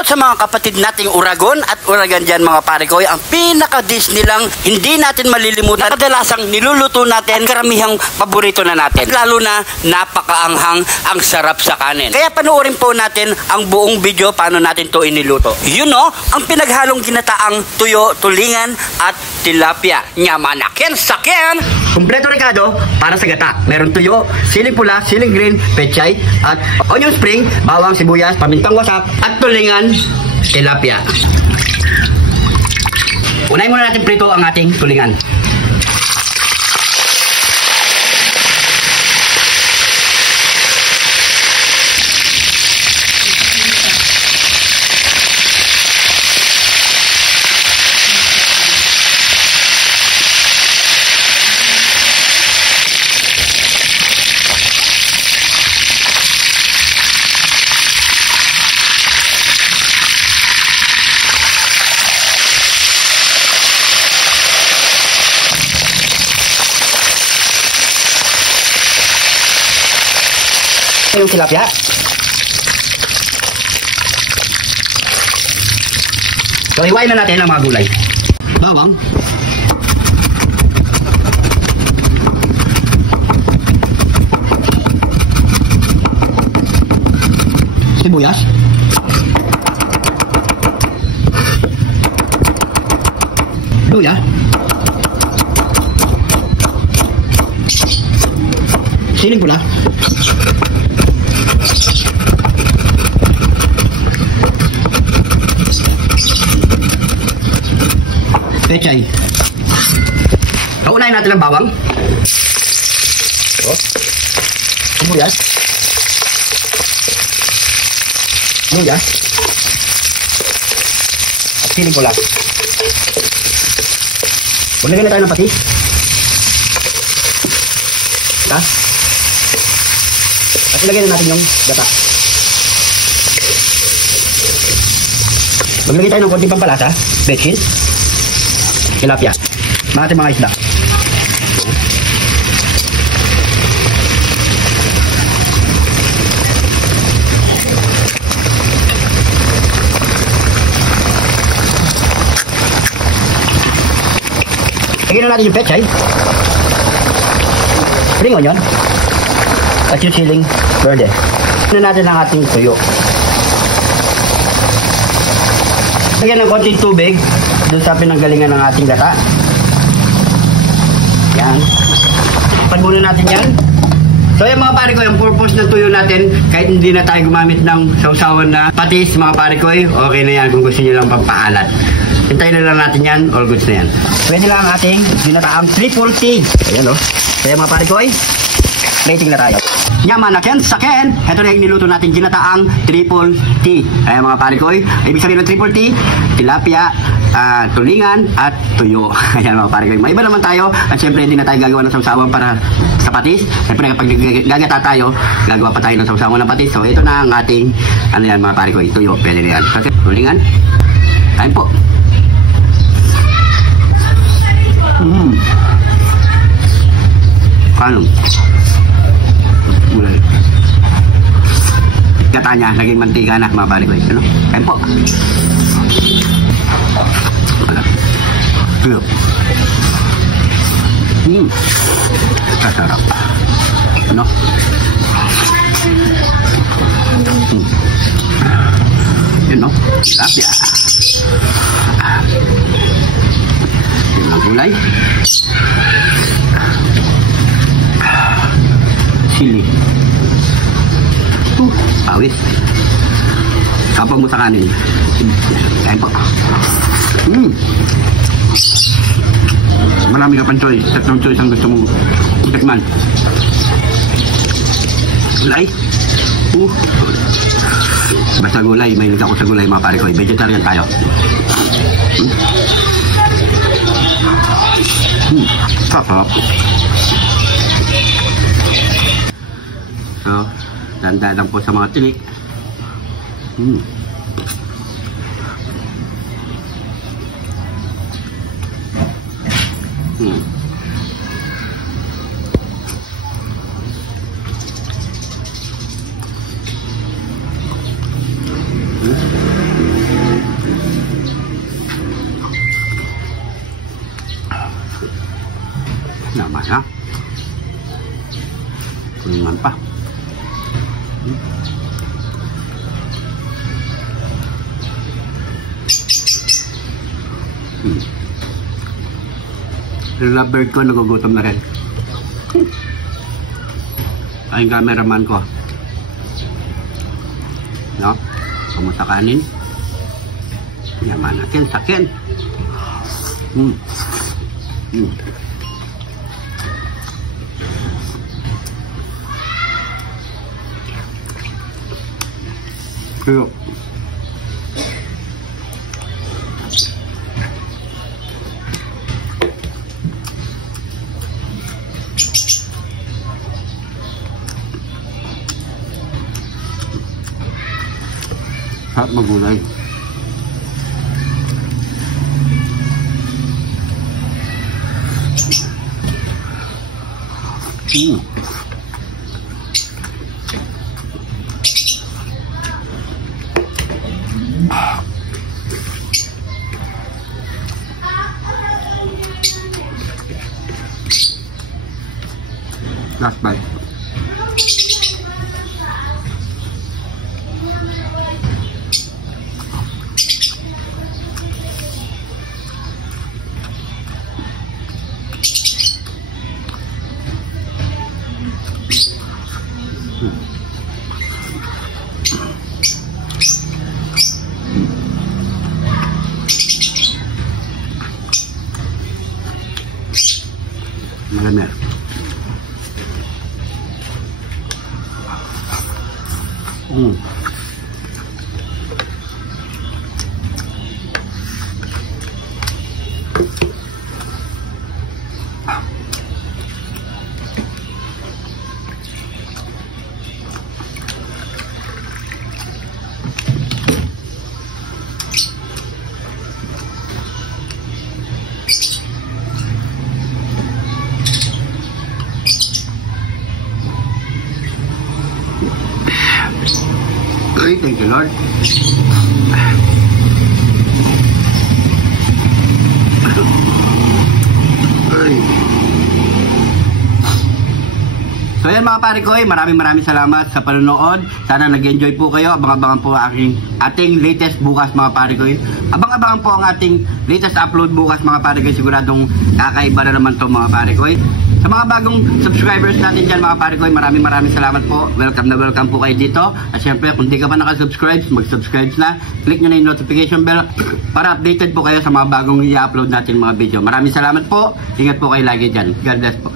Shoutout sa mga kapatid nating Uragon at Uragan dyan mga pare ko. Ang pinaka-dish nilang hindi natin malilimutan. Kadalasang niluluto natin, karamihang paborito na natin. Lalo na napakaanghang, ang sarap sa kanin. Kaya panoorin po natin ang buong video paano natin to iniluto. Yun o, ang pinaghalong ginataang tuyo, tulingan at tilapia. Nyamanakin sakin! Kompleto Ricardo para sa gata. Meron tuyo, siling pula, siling green, pechay, at onion spring, bawang, sibuyas, pamintang wasak, at tulingan, tilapia. Unahin muna natin prito ang ating tulingan. Yung tilapia. So, iwain na natin ang mga gulay. Bawang. Sibuyas. Luya. Siling pula. Pechay. Paunahin natin ang bawang. Sibuyas. Luya. At siling pula. Lagyan na tayo ng patis. At ilagay na natin yung gata. Maglagay tayo ng konting pampalasa, bechin, tilapia, mga ating mga isda. Lagyan na natin yung pechay, spring onion, at yung siling verde. Lagyan na natin ang ating tuyo. Lagyan ng konting tubig doon sa pinanggalingan ng ating gata. Yan. Pan muna natin yan. So yan mga pare ko, yung purpose ng tuyo natin, kahit hindi na tayo gumamit ng sausawan na patis mga pare ko, okay na yan kung gusto nyo lang pampaalat. Hintayin na lang natin yan, all goods na yan. Pwede lang ang ating ginataang triple T. Ayan o. Kaya mga pare ko, plating na tayo. Nyamanakin sakin. Ito na yung niluto natin ginataang triple T. Ayan mga pare ko, ibig sabihin ng triple T, tilapia, tulingan at tuyo. Ayan mga pare ko. May iba naman tayo at syempre hindi na tayo gagawa ng sausawan para sa patis. Syempre kapag gagata tayo, gagawa pa tayo ng sausawan ng patis. So ito na ang ating ano yan mga pare ko, tuyo. Pwede na yan. Okay. Tulingan. Kain po. Kalong. Gulay. Gata niya, naging mantika na mga pare ko. Ano? Kain po. Tuyo. Kasarap. Ano? Yun no? Tilapia. Yung mga gulay. Sili. Pawis. Kapag mo sa kanin. Kain po. Marami ka pang choice. Tatlong choice ang gusto mong tikman. Gulay. Basta gulay. May ako sa gulay mga pare ko. Vegetarian tayo. Sarap. So, tanda lang po sa mga tinik. Naman pa. Yung lovebird ko, nagugutom na rin. Ay, yung cameraman ko. No? Kamusta kanin? Yaman natin, sakin. Pero, sarap magulay. Last bite. Malamig. Ay, thank you, Lord. So yan mga pare ko, maraming salamat sa panonood. Sana nag-enjoy po kayo. Abang-abangan po ating latest bukas mga pare ko. Abang-abangan po ang ating latest upload bukas mga pare ko. Siguradong kakaiba na naman to mga pare ko. Sa mga bagong subscribers natin dyan mga pare ko, maraming salamat po. Welcome na welcome po kayo dito. At syempre kung di ka pa nakasubscribe, mag-subscribe na. Click nyo na yung notification bell para updated po kayo sa mga bagong i-upload natin mga video. Maraming salamat po. Ingat po kayo lagi dyan. God bless po.